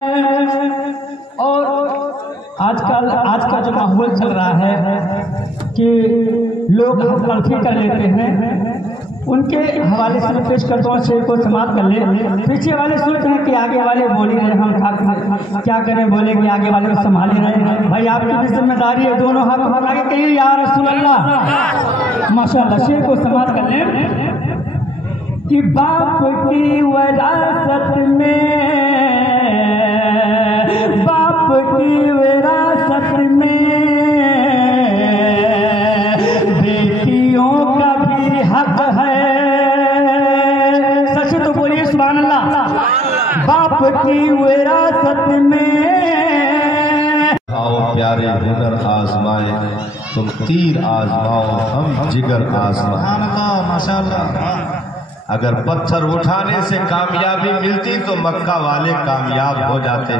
اور آج کا جو ماحول چل رہا ہے کہ لوگ تلفی کر لیتے ہیں، ان کے حوالے سے پیش کرتا ہوں، شعر کو سماعت کر لیں۔ پیچھے والے سوچ رہے ہیں کہ آگے والے بول ہی رہے، ہم کیا کریں، بولے کہ آگے والے کو سنبھالے رہے۔ بھائی آپ کی بھی ذمہ داری ہے، دونوں ہاتھ اٹھا کے کہیے یا رسول اللہ، ماشاءاللہ۔ شعر کو سماعت کر لیں کہ باپ کی وراثت میں، باپ کی وراثت میں بیٹیوں کا بھی حق ہے۔ سچ تو بولیے سبحان اللہ۔ باپ کی وراثت میں آؤ پیارے ہنر آزمائے، تم تیر آزماؤ ہم جگر آزمائے۔ سبحان اللہ، ماشاءاللہ۔ اگر پتھر اٹھانے سے کامیابی ملتی تو مکہ والے کامیاب ہو جاتے۔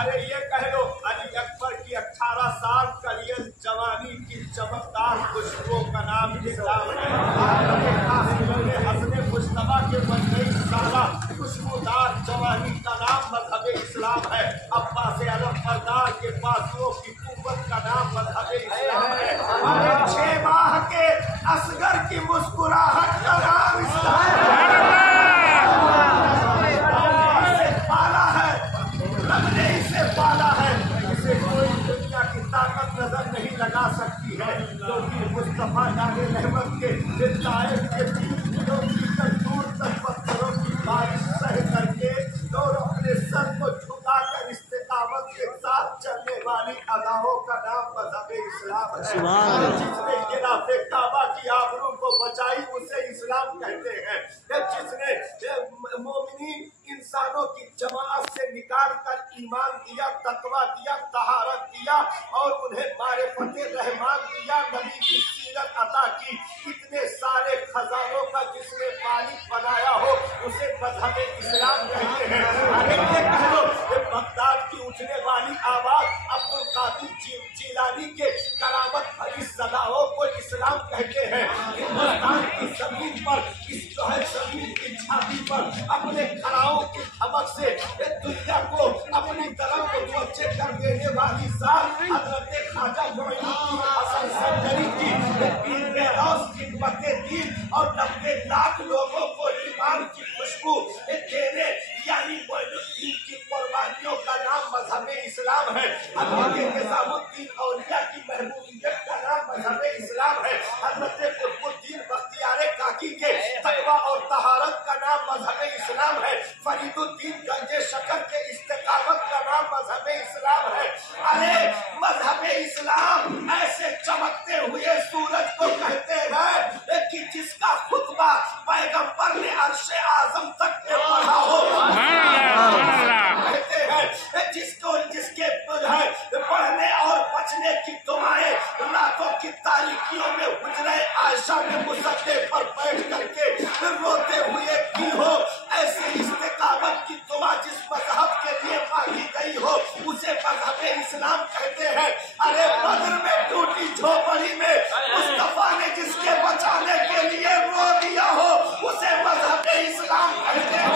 ارے یہ کہہ لو علی اکبر کی 18 سال کا یہ جوانی کی چمکدار خوشبو کا نام اسلام ہے۔ حسن مصطفیٰ کے 19 سالہ خوشبودار جوانی کا نام مذہب اسلام ہے۔ عباس علم بردار کے بازوؤں کی قوت کا نام مذہب اسلام ہے۔ 6 ماہ کے اصغر کی مسکراہٹ کا نام اسلام ہے۔ پالا ہے، اسے کوئی دنیا کی طاقت نظر نہیں لگا سکتی ہے، کیونکہ مصطفیٰ جانے رحمت کے طائف کے 3 کلومیٹر دور تک پتھروں کی بارش سہ کر کے اور اپنے سر کو جھکا کر استقامت کے ساتھ چلنے والی اداؤں کا نام مذہب اسلام ہے۔ جس نے خلاف کعبہ کی آبرو کو بچائی اسے اسلام کہتے ہیں۔ جس نے مومنین انسانوں کی جماعت سے نکال کر ایمان دیا، تقویٰ دیا، طہارت دیا اور انہیں معرفت رحمان دیا، نبی کی سیرت عطا کی، اتنے سارے خزانوں کا جس نے مالک بنایا ہو اسے مذہب اسلام کہتے ہیں۔ ارے یہ کہہ لو کہ بغداد کی اٹھنے والی آواز عبد القادر جیلانی کے کرامت بھری صداؤں کو اسلام کہتے ہیں۔ ہندوستان کی زمین پر اس جو ہے زمین کی چھاتی پر اپنے کھڑاؤں کی دھمک سے دنیا کو اپنی طرف متوجہ کر دینے والی ذات حضرت خواجہ معین الدین حسن سنجری کی پیر بہروز خدمت دین اور 90 لاکھ لوگوں کو ایمان کی خوشبو دینے یعنی معین الدین کی قربانیوں کا نام مذہب اسلام ہے۔ حضرت نظام الدین اولیاء کی محبوبیت کا نام مذہب اسلام ہے۔ حضرت قطب الدین بختیار کاکی کے تقویٰ اور طہارت کا نام مذہب اسلام ہے۔ فرید الدین گنج شکر کے استقامت کا نام مذہب اسلام ہے۔ ارے مذہب اسلام ایسے چمکتے ہوئے سورج کو کہتے ہیں کہ جس کا خطبہ پیغمبر نے عرش اعظم تک کے پڑھا ہو، کہتے ہیں جس کے پڑھنے اور بچنے کی دعائیں راتوں کی تاریکیوں میں حجرہ عائشہ میں مسدے پر بیٹھ کر کے روتے ہوئے کی ہو، ایسی استقامت کی دعا جس مذہب کے لیے مانگی گئی ہو اسے مذہب اسلام کہتے ہیں۔ ارے بدر میں ٹوٹی جھوپڑی میں مصطفیٰ نے جس کے بچانے کے لیے رو دیا ہو اسے مذہب اسلام کہتے ہیں۔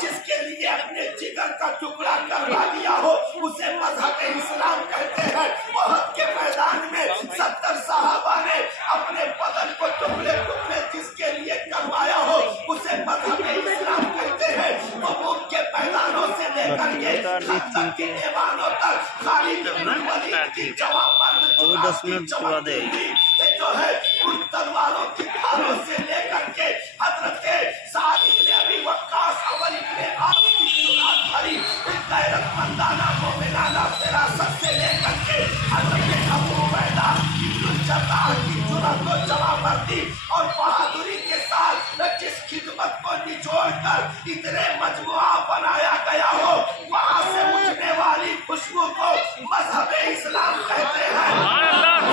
جس کے لیے اپنے جگر کا ٹکڑا کروا دیا ہو اسے مذہب اسلام کہتے ہیں۔ احد کے میدان میں 70 صحابہ نے اپنے بدن کو ٹکڑے ٹکڑے جس کے لیے کروایا ہو اسے مذہب اسلام کہتے ہیں۔ تبوک کے میدانوں سے لے کر کے خندق کے ایوانوں تک خالد بن ولید کی جوان جو ہے ان تلواروں کی دھاروں سے لے کر کے حضرت سعد بن ابی وقاص اور ابن عاص کی جرأت بھری غیرت مندانہ مومنانہ فراست سے لے کر کے حضرت ابو عبیدہ ابن الجراح کی جرأت و جوانمردی اور بہادری کے ساتھ جس خدمت کو نچوڑ کر اتنے مجموعہ بنایا گیا ہو وہاں سے اٹھنے والی خوشبو کو مذہب اسلام کہتے ہیں۔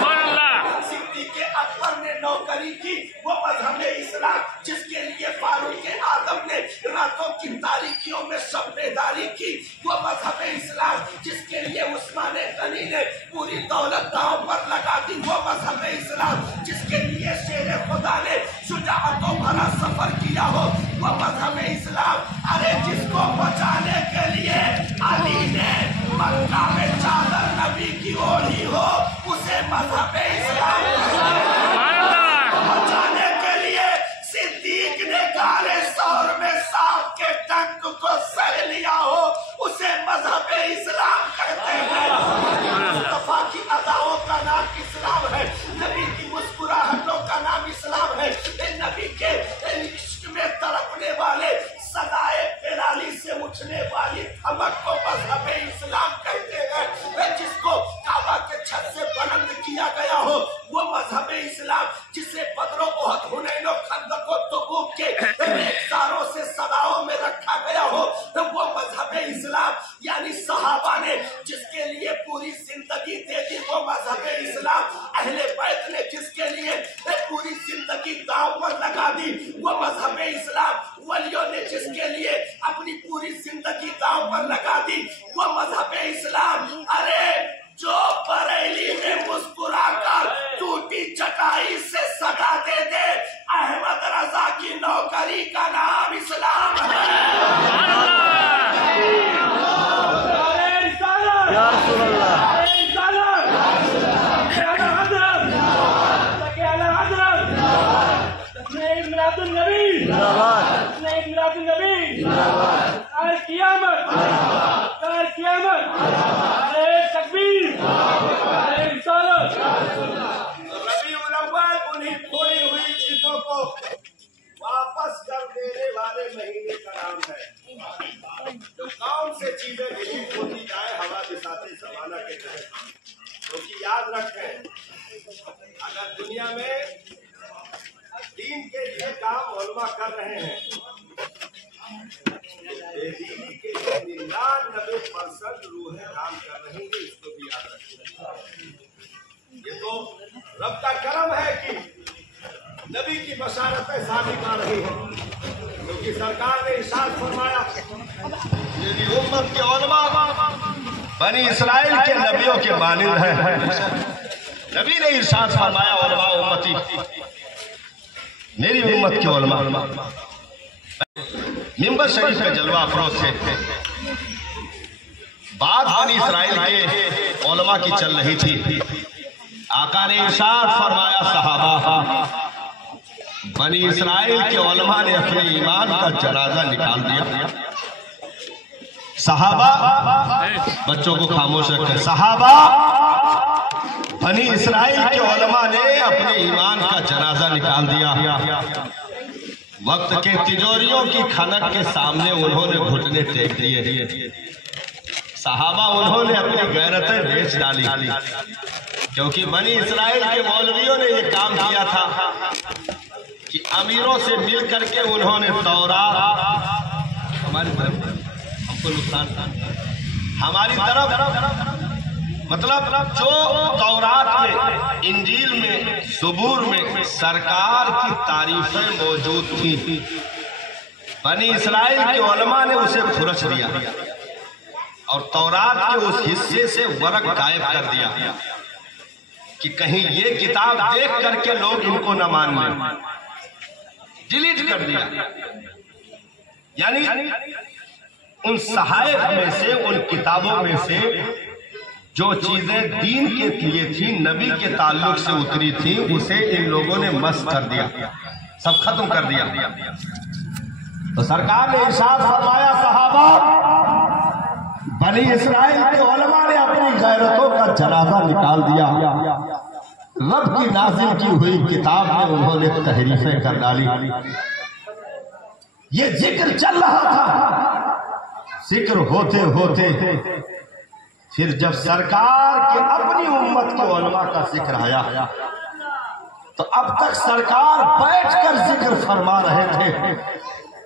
جاری کی وہ مذہب اسلام جس کے لیے فاروق اعظم نے راتوں کی تاریکیوں میں شب بیداری کی، وہ مذہب اسلام جس کے لیے عثمان غنی نے پوری دولت داؤں پر لگا دی، وہ مذہب اسلام جس کے لیے شیر خدا نے شجاعتوں بھرا سفر کیا ہو، وہ مذہب اسلام ارے جس کو بچانے کے لیے علی نے مکہ میں چادر نبی کی اوڑھی ہو، اسے مذہب اسلام بچانے کے لیے صدیق نے کالے سور میں سانپ کے ڈنک کو سہ لیا ہو، اسے مذہب اسلام کہتے ہیں۔ مصطفیٰ کی اداؤں کا نام اسلام ہے، نبی کی مسکراہٹوں کا نام اسلام ہے، نبی کے عشق میں تڑپنے والے صدائے بلالی سے اٹھنے والی دھمک کو مذہب اسلام کہتے ہیں۔ جس کو کعبہ کے چھت سے بلند کیا گیا ہو وہ مذہب اسلام، جسے بدر و احد حنین و خندق و تبوک کے ریختاروں سے صداؤں میں رکھا گیا ہو وہ مذہب اسلام، یعنی صحابہ نے جس کے لیے پوری زندگی دے دی وہ مذہب اسلام، اہل بیت نے جس کے لیے پوری زندگی داؤ پر لگا دی وہ مذہب اسلام، ولیوں نے جس کے لیے اپنی پوری زندگی داؤ پر لگا دی وہ مذہب اسلام۔ ارے جو بریلی میں مسکرا کر ٹوٹی چٹائی سے صدا دے دے، احمد رضا کی نوکری کا نام اسلام ہے۔ یا رسول اللہ ربیع الاول انہیں کھوئی ہوئی چیزوں کو واپس کر دینے والے مہینے کا نام ہے۔ جو کون سے چیزیں ڈیلیٹ ہوتی جائے ہوا بساتے زمانہ کے تحت، کیونکہ یاد رکھیں اگر دنیا میں دین کے لیے کام علماء کر رہے ہیں، بے دینی کے لیے 99% روحیں کام کر رہی ہیں، اس کو بھی یاد رکھیں۔ یہ تو رب کا کرم ہے کہ نبی کی بشارتیں ثابت آ رہی ہیں، کیونکہ سرکار نے ارشاد فرمایا میری امت کے علماء بنی اسرائیل کے نبیوں کے مانند ہیں۔ نبی نے ارشاد فرمایا علماء امتی، میری امت کے علماء ممبر شریف کا جلوہ افروز تھے۔ بات بنی اسرائیل کے علماء کی چل رہی تھی، آقا نے ارشاد فرمایا صحابہ بنی اسرائیل کے علماء نے اپنے ایمان کا جنازہ نکال دیا۔ صحابہ بچوں کو خاموش رکھیں، صحابہ بنی اسرائیل کے علماء نے اپنے ایمان کا جنازہ نکال دیا۔ وقت کے تجوریوں کی کھنک کے سامنے انہوں نے گھٹنے ٹیک دیے۔ صحابہ انہوں نے اپنی غیرتیں بیچ ڈالی، کیونکہ بنی اسرائیل کے مولویوں نے یہ کام کیا تھا کہ امیروں سے مل کر کے انہوں نے تورات ہماری طرف ہم کو نقصان ہماری طرف مطلب جو تورات میں، انجیل میں، زبور میں سرکار کی تعریفیں موجود تھیں، بنی اسرائیل کے علماء نے اسے کھرچ دیا اور تورات کے اس حصے سے ورق غائب کر دیا کہ کہیں یہ کتاب دیکھ کر کے لوگ ان کو نہ مان لیں، ڈیلیٹ کر دیا۔ یعنی ان صحائف میں سے، ان کتابوں میں سے جو چیزیں دین کے لیے تھیں، نبی کے تعلق سے اتری تھیں، اسے ان لوگوں نے مسخ کر دیا، سب ختم کر دیا۔ تو سرکار نے ارشاد فرمایا صحابہ بنی اسرائیل کے علماء نے اپنی غیرتوں کا جنازہ نکال دیا، رب کی نازل کی ہوئی کتاب میں انہوں نے تحریفیں کر ڈالی۔ یہ ذکر چل رہا تھا، ذکر ہوتے ہوتے پھر جب سرکار کے اپنی امت کے علماء کا ذکر آیا تو اب تک سرکار بیٹھ کر ذکر فرما رہے تھے،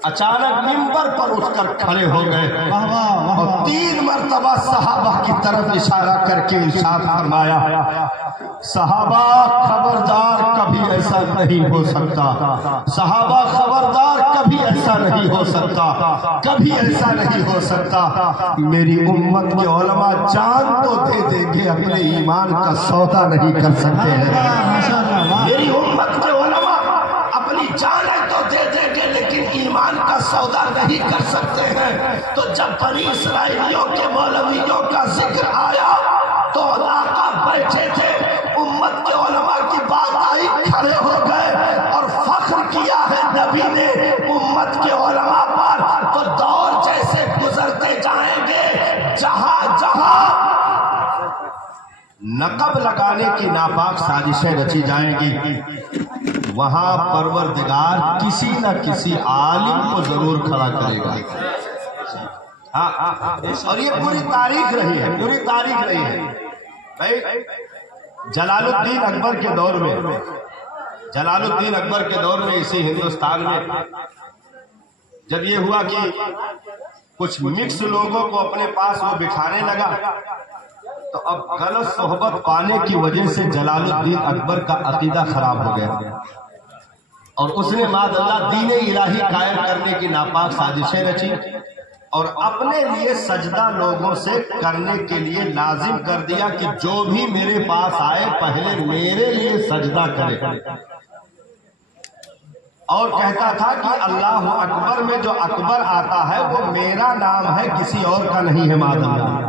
اچانک منبر پر اٹھ کر کھڑے ہو گئے اور 3 مرتبہ صحابہ کی طرف اشارہ کر کے ارشاد فرمایا، صحابہ خبردار کبھی ایسا نہیں ہو سکتا، صحابہ خبردار کبھی ایسا نہیں ہو سکتا، کبھی ایسا نہیں ہو سکتا۔ میری امت کے علماء جان تو دے دیں گے، اپنے ایمان کا سودا نہیں کر سکتے ہیں۔ میری امت کے علماء اپنی جانیں تو دے دیں گے لیکن ایمان کا سودا نہیں کر سکتے ہیں۔ تو جب بنی اسرائیلیوں کے مولویوں کا ذکر آیا تو آقا بیٹھے تھے، امت کے علماء کی بات آئی، کھڑے ہو گئے اور فخر کیا ہے نبی نے امت کے علماء پر۔ تو دور جیسے گزرتے جائیں گے، جہاں جہاں نقب لگانے کی ناپاک سازشیں رچی جائیں گی، وہاں پروردگار کسی نہ کسی عالم کو ضرور کھڑا کرے گا۔ اور یہ پوری تاریخ رہی ہے، پوری تاریخ رہی ہے بھائی۔ جلال الدین اکبر کے دور میں، جلال الدین اکبر کے دور میں اسی ہندوستان میں جب یہ ہوا کہ کچھ مکس لوگوں کو اپنے پاس وہ بٹھانے لگا، تو اب غلط صحبت پانے کی وجہ سے جلال الدین اکبر کا عقیدہ خراب ہو گیا اور اس نے معاذ اللہ دین الہی قائم کرنے کی ناپاک سازشیں رچی اور اپنے لیے سجدہ لوگوں سے کرنے کے لیے لازم کر دیا کہ جو بھی میرے پاس آئے پہلے میرے لیے سجدہ کرے، اور کہتا تھا کہ اللہ اکبر میں جو اکبر آتا ہے وہ میرا نام ہے، کسی اور کا نہیں ہے معاذ اللہ۔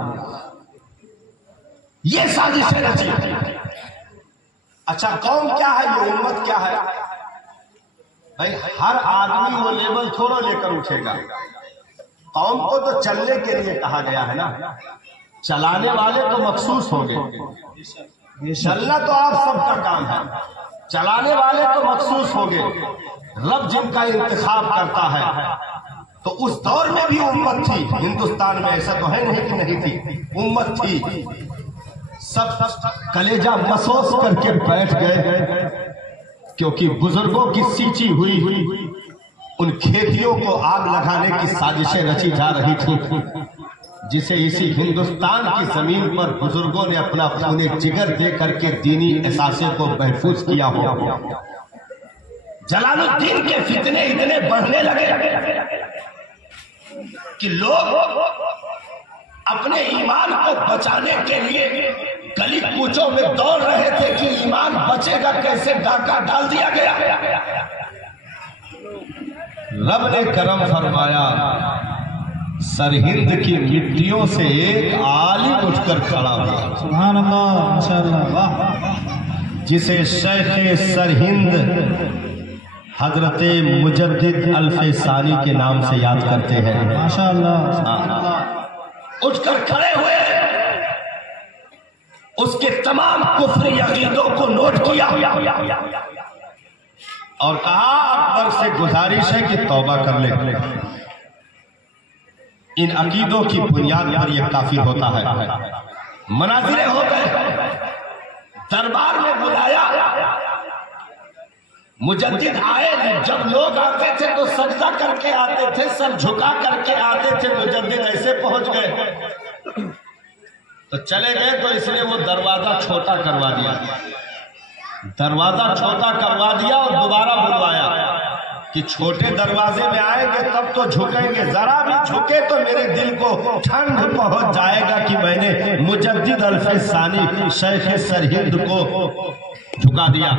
یہ سازشیں رچی۔ اچھا قوم کیا ہے، یہ امت کیا ہے بھائی؟ ہر آدمی وہ لیبل تھوڑا لے کر اٹھے گا۔ قوم کو تو چلنے کے لیے کہا گیا ہے نا، چلانے والے تو مخصوص ہوں گے۔ چلنا تو آپ سب کا کام ہے، چلانے والے تو مخصوص ہوں گے۔ رب جن کا انتخاب کرتا ہے، تو اس دور میں بھی امت تھی ہندوستان میں، ایسا تو ہے نہیں کہ نہیں تھی، امت تھی۔ سب کلیجہ مسوس کر کے بیٹھ گئے کیونکہ بزرگوں کی سینچی ہوئی ان کھیتیوں کو آگ لگانے کی سازشیں رچی جا رہی تھی، جسے اسی ہندوستان کی زمین پر بزرگوں نے اپنا خون جگر دے کر کے دینی اثاثے کو محفوظ کیا ہو۔ جلال الدین کے فتنے اتنے بڑھنے لگے کہ لوگ اپنے ایمان کو بچانے کے لیے گلی کوچوں میں دوڑ رہے تھے کہ ایمان بچے گا کیسے، ڈاکہ ڈال دیا گیا۔ رب نے کرم فرمایا، سرہند کی مٹیوں سے ایک عالم اٹھ کر کھڑا ہوا، سبحان اللہ، ماشاءاللہ، واہ، جسے شیخ سرہند حضرت مجدد الف ثانی کے نام سے یاد کرتے ہیں۔ ماشاءاللہ، اٹھ کر کھڑے ہوئے، اس کے تمام کفری عقیدوں کو نوٹ کیا اور کہا اکبر سے گزارش ہے کہ توبہ کر لے، ان عقیدوں کی بنیاد پر یہ کافی ہوتا ہے۔ مناظرے ہو گئے، دربار میں بلایا، مجدد آئے، جب لوگ آتے تھے تو سجدہ کر کے آتے تھے، سر جھکا کر کے آتے تھے، مجدد ایسے پہنچ گئے تو چلے گئے، تو اس نے وہ دروازہ چھوٹا کروا دیا، دروازہ چھوٹا کروا دیا اور دوبارہ بلوایا کہ چھوٹے دروازے میں آئیں گے تب تو جھکیں گے، ذرا بھی جھکے تو میرے دل کو ٹھنڈ پہنچ جائے گا کہ میں نے مجدد الف ثانی شیخ سرہند کو جھکا دیا۔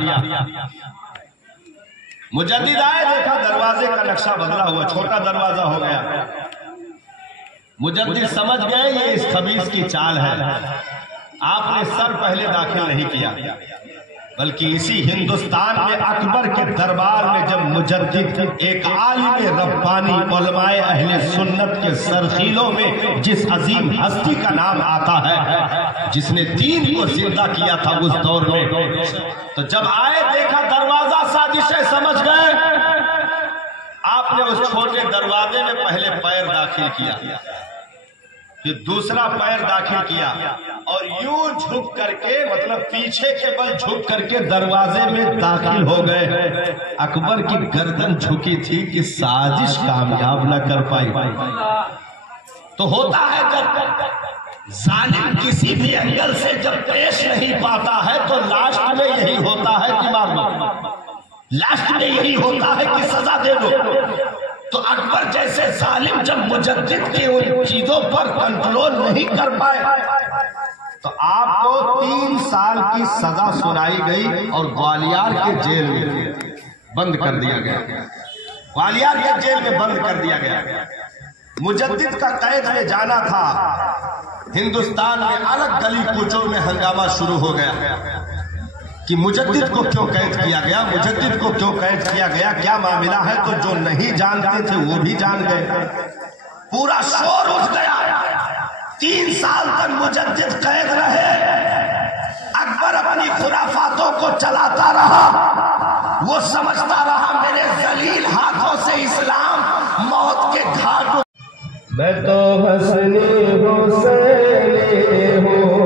مجدد آئے، دیکھا دروازے کا نقشہ بدلا ہوا، چھوٹا دروازہ ہو گیا۔ مجدد سمجھ گئے یہ اس خبیث کی چال ہے، آپ نے سر پہلے داخل نہیں کیا، بلکہ اسی ہندوستان میں اکبر کے دربار میں جب مجدد ایک عالم ربانی علماء اہل سنت کے سرخیلوں میں جس عظیم ہستی کا نام آتا ہے، جس نے دین کو زندہ کیا تھا اس دور میں، تو جب آئے دیکھا دروازہ سازشیں سمجھ گئے، آپ نے اس چھوٹے دروازے میں پہلے پیر داخل کیا، پھر دوسرا پیر داخل کیا اور یوں جھک کر کے مطلب پیچھے کے بل جھک کر کے دروازے میں داخل ہو گئے. اکبر کی گردن جھکی تھی کہ سازش کامیاب نہ کر پائی. تو ہوتا ہے جب ظالم کسی بھی اینگل سے جب پیش نہیں پاتا ہے تو لاسٹ میں یہی ہوتا ہے کہ مار دو, لاسٹ میں یہی ہوتا ہے کہ سزا دے دو. تو اکبر جیسے ظالم جب مجدد کی ان چیزوں پر کنٹرول نہیں کر پائے تو آپ کو 3 سال کی سزا سنائی گئی اور گوالیار کے جیل میں بند کر دیا گیا. گوالیار کے جیل میں بند کر دیا گیا. مجدد کا قید میں جانا تھا. ہندوستان میں الگ گلی کوچوں میں ہنگامہ شروع ہو گیا کہ مجدد کو کیوں قید کیا گیا, مجدد کو کیوں قید کیا گیا, کیا معاملہ ہے. تو جو نہیں جانتے تھے وہ بھی جان گئے. پورا شور اٹھ گیا. 3 سال تک مجدد قید رہے. اکبر اپنی خرافاتوں کو چلاتا رہا. وہ سمجھتا رہا میرے ذلیل ہاتھوں سے اسلام موت کے گھاٹوں. میں تو حسنی حسینی ہوں.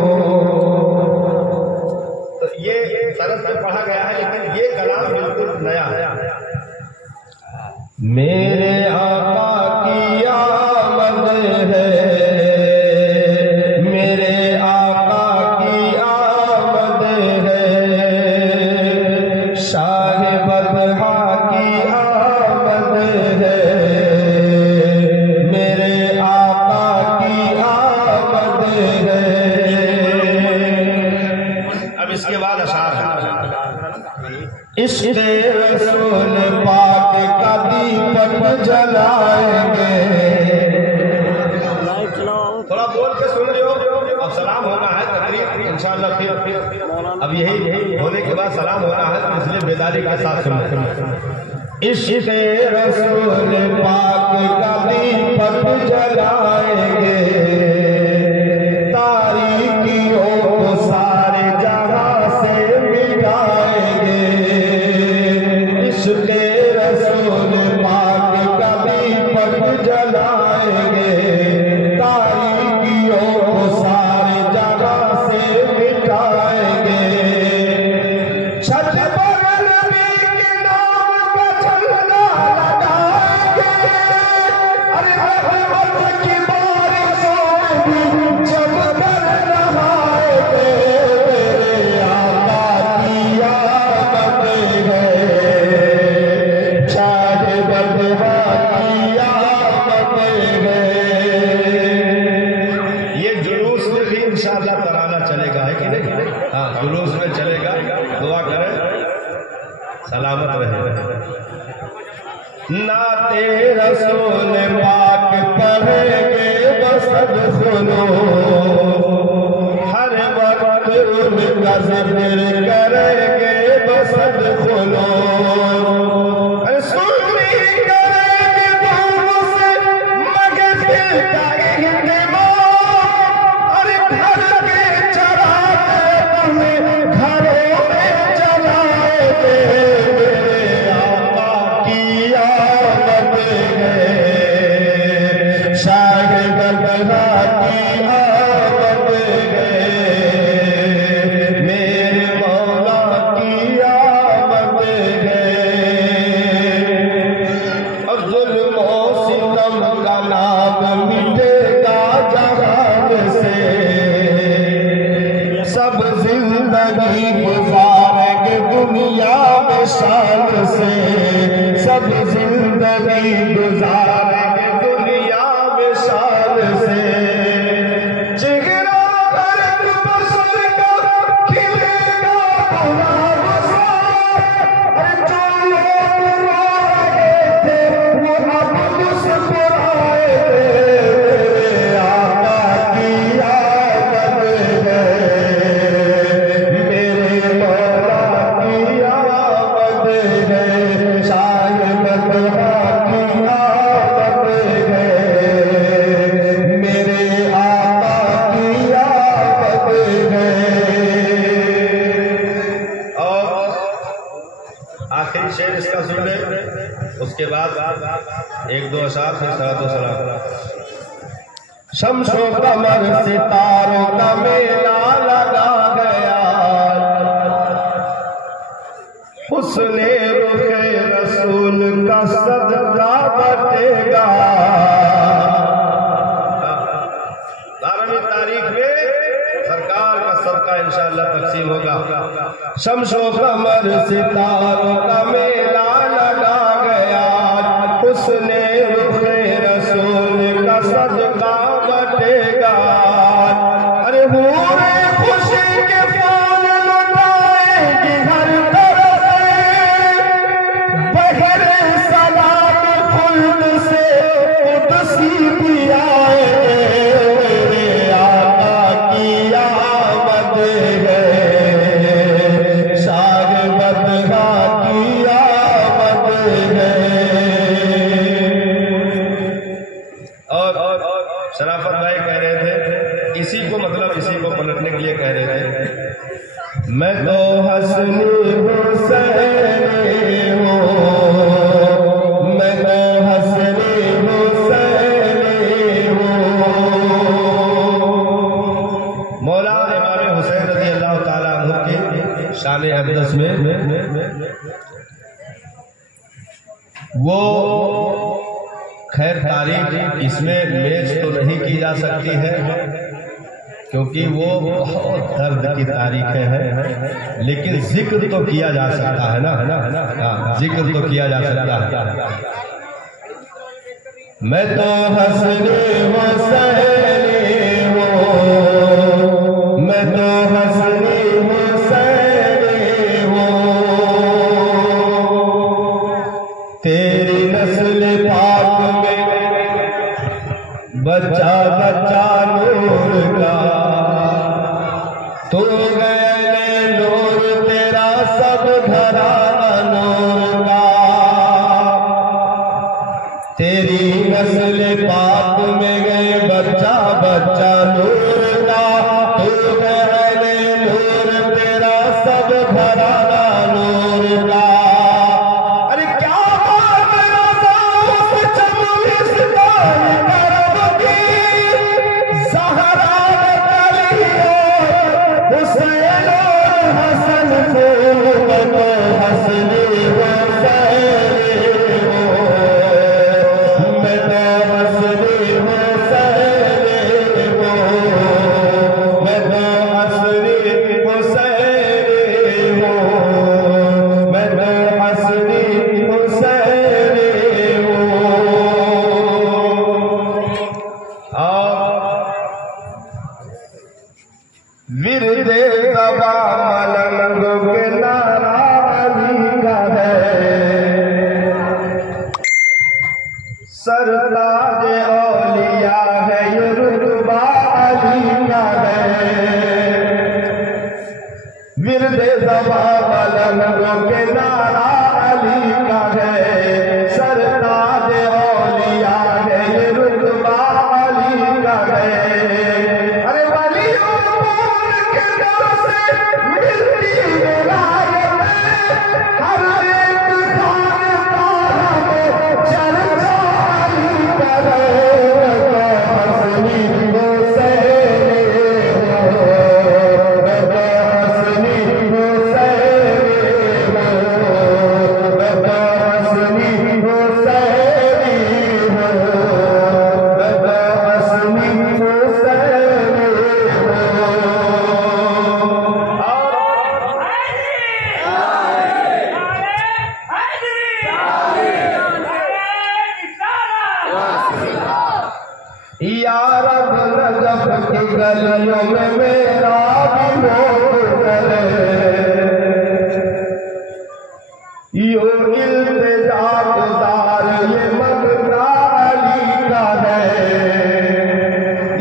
تو یہ طرز میں پڑھا گیا ہے لیکن یہ کلام بالکل نیا ہے. میرے آقا کی آمد ہے, میرے آقا کی آمد ہے, شاہ بدحا کی آمد ہے, میرے آقا کی آمد ہے. اب اس کے بعد اشعار ہے. عشق رسول پاک کا دیپک جلائیں گے. تھوڑا بول کے سن رہے ہو. اب سلام ہونا ہے تقریب انشاءاللہ. پھر اب یہی ہونے کے بعد سلام ہونا ہے تو اس لیے بیداری کے ساتھ سنیں. عشق رسول پاک کا دیپک جلائیں گے, تاریکیوں کو سارے جہاں سے مٹائیں گے. عشق رسول پاک کا دیپک جلائیں گے, تاریکیوں کو سارے جہاں سے مٹائیں گے. چھت پر نبی کے نام کا جھنڈا لگائیں گے. ارے رحمت کی بارشوں بھی جب کر نہائیں گے. میرے آقا کی آمد ہے, شاہ بدحا کی آمد ہے. یہ جلوس میں بھی انشاءاللہ ترانہ چلے گا ہے کہ نہیں؟ ہاں جلوس میں چلے گا. دعا کریں سلامت رہے. نعت رسول پاک پڑھیں گے بسد سنو, ہر وقت ان کا ذکر کریں گے بسد سنو. سنی کریں گے بہت سے مگر دل کا اہتمام. ارے گھر کے چراغ تمہیں گھروں میں جلائیں گے. میرے آقا کی آمد ہے, شاہ بدحا کی آمد ہے, میرے مولا کی آمد ہے. اب ظلم و ستم کا نام مٹے گا جہان سے, سب زندگی گزاریں گے دنیا میں شان سے. سب زندگی گزاریں گے دنیا میں شان سے. چہرہ ہر بشر کا کھلے گا غلام سے. جو لوگ رو رہے تھے وہ اب مسکرائے تھے. میرے آقا کی آمد ہے, میرے مولا کی آمد ہے, شاہ بدحا کی آمد ہے, میرے آقا کی آمد ہے. اور آخری شعر اس کا سن لیں, اس کے بعد 1-2 اشعار پھر صلاۃ و سلام. شمس و قمر ستاروں کا میلہ حسن رخ رسول کا صدقہ بٹے گا. 12ویں تاریخ میں سرکار کا صدقہ انشاءاللہ تقسیم ہوگا. شمس و قمر ستاروں کا میلہ لگا گیا. حسن رخ رسول کا صدقہ بٹے گا. ارے حور خوشی کے پھول لٹائے گی ہر طرف بغیر سلام خلد سے قدسی بھی آئے. میرے آقا کی آمد ہے، شاگرد کی آمد ہے. اور شرافت بھائی کہہ رہے تھے اسی کو اسی کو پلٹنے کے لیے کہہ رہے تھے میں تو حسنی حسینی ہوں، میں تو حسنی حسینی ہوں. مولا امام حسین رضی اللہ تعالیٰ عنہ کی شان اقدس میں وہ خیر تاریخ اس میں میچ تو نہیں کی جا سکتی ہے کیونکہ وہ بہت درد کی تاریخیں ہیں، لیکن ذکر تو کیا جا سکتا ہے نا، ذکر تو کیا جا سکتا ہے. میں تو حسنی حسینی ہوں، میں تو حسنی حسینی ہوں. تیری نسل پاک میں بچہ بچہ نور کا، تو گئے نور تیرا سب گھرانہ نور کا. تیری نسل پاک میں گئے بچہ بچہ نور کا، تو گئے نور تیرا سب گھرانہ نور کا. ارے کیا بات رضا اس چمنستان کرم کی، زہرا حسین اور حسن سے میں تو حسنی حسینی ہوں، میں تو حسنی حسینی ہوں، میں تو حسنی حسینی ہوں، میں تو حسنی حسینی ہوں. ورد زبا ملنگ کے نعرہ علی کا ہے، سرتاج اولیاء ہے یہ رتبہ علی کا ہے. ورد زبا ملنگ کے نعرہ علی کا ہے، سرتاج اولیاء ہے یہ رتبہ علی کا ہے. ارے ولیوں یا رب نجف کی گلیوں میں میرا بھی موت کرے، یوں التجا گزار یہ مغنا علی کا ہے.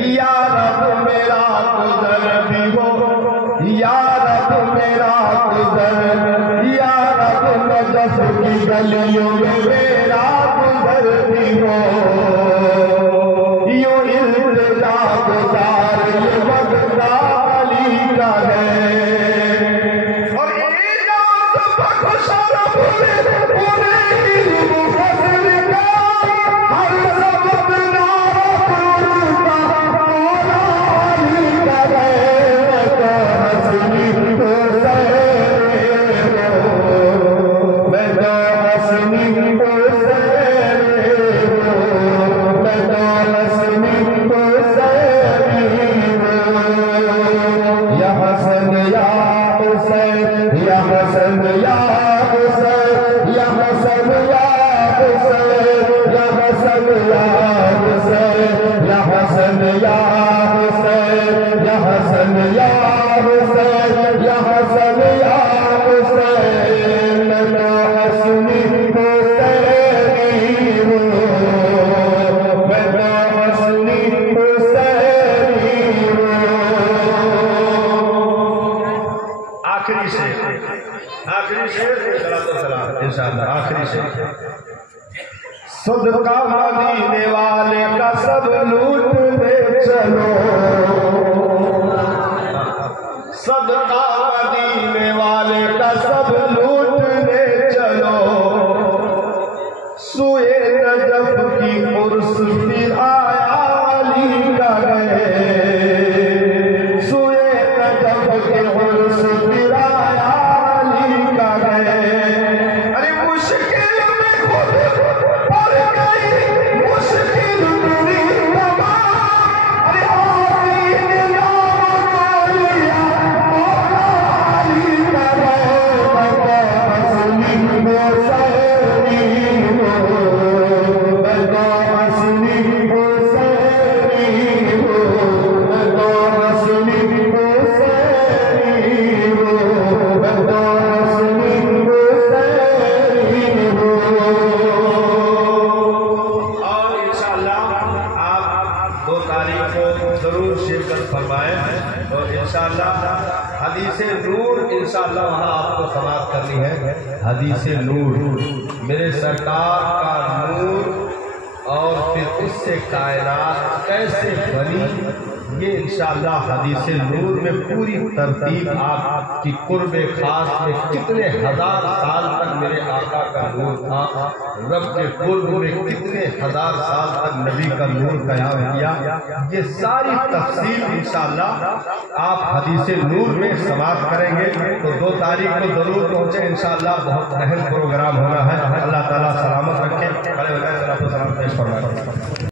یا رب میرا گزر بھی ہو، یا رب میرا گزر، یا رب نجف کی گلیوں میں میرا گزر بھی ہو. یوں التجا گزار یہ مغنا علی کا ہے. اور اجازت بخش رب نے پورے علم فضل کا، ہر سبب نام کا مولا علی کا ہے. میں تو حسنی حسینی ہوں، آخری شعر انشاءاللہ آخری شعر صدقہ مدینے والے کا سب لوٹنے چلو، صدقہ مدینے والے کا سب لوٹنے چلو، سوئے نجف کی عرس پھر آیا علی کا گئے، سوئے نجف کی عرس پھر آیا علی کا گئے، ارے مشکل میں خود پڑ گئی مشکل میری تمام، ارے آمین یا مولا مولا علی کا گئے، بسنی میں سیری ہو، بسنی میں سیری ہو، بسنی میں سیری ہو، بسنی میں سیری ہو۔ اور انشاءاللہ آپ 2 تاریخ کو ضرور شرکت فرمائیں، اور انشاءاللہ حدیث نور انشاءاللہ وہاں آپ کو سماعت کرنی ہے۔ حدیث نور میرے سرکار کا نور، اور پھر اس سے کائنات کیسے بنی، یہ انشاءاللہ حدیث نور میں پوری ترتیب آپ کی قرب خاص میں کتنے ہزار سال تک میرے آقا کا نور تھا، رب کے قرب میں کتنے ہزار سال تک نبی کا نور قیام کیا، یہ ساری تفصیل انشاءاللہ آپ حدیث نور میں سماعت کریں گے۔ تو 2 تاریخ کو ضرور پہنچے انشاءاللہ، بہت اہم پروگرام ہونا ہے۔ اللہ تعالیٰ سلامت رکھے، بڑے بڑے سلام پیش فرمائیں۔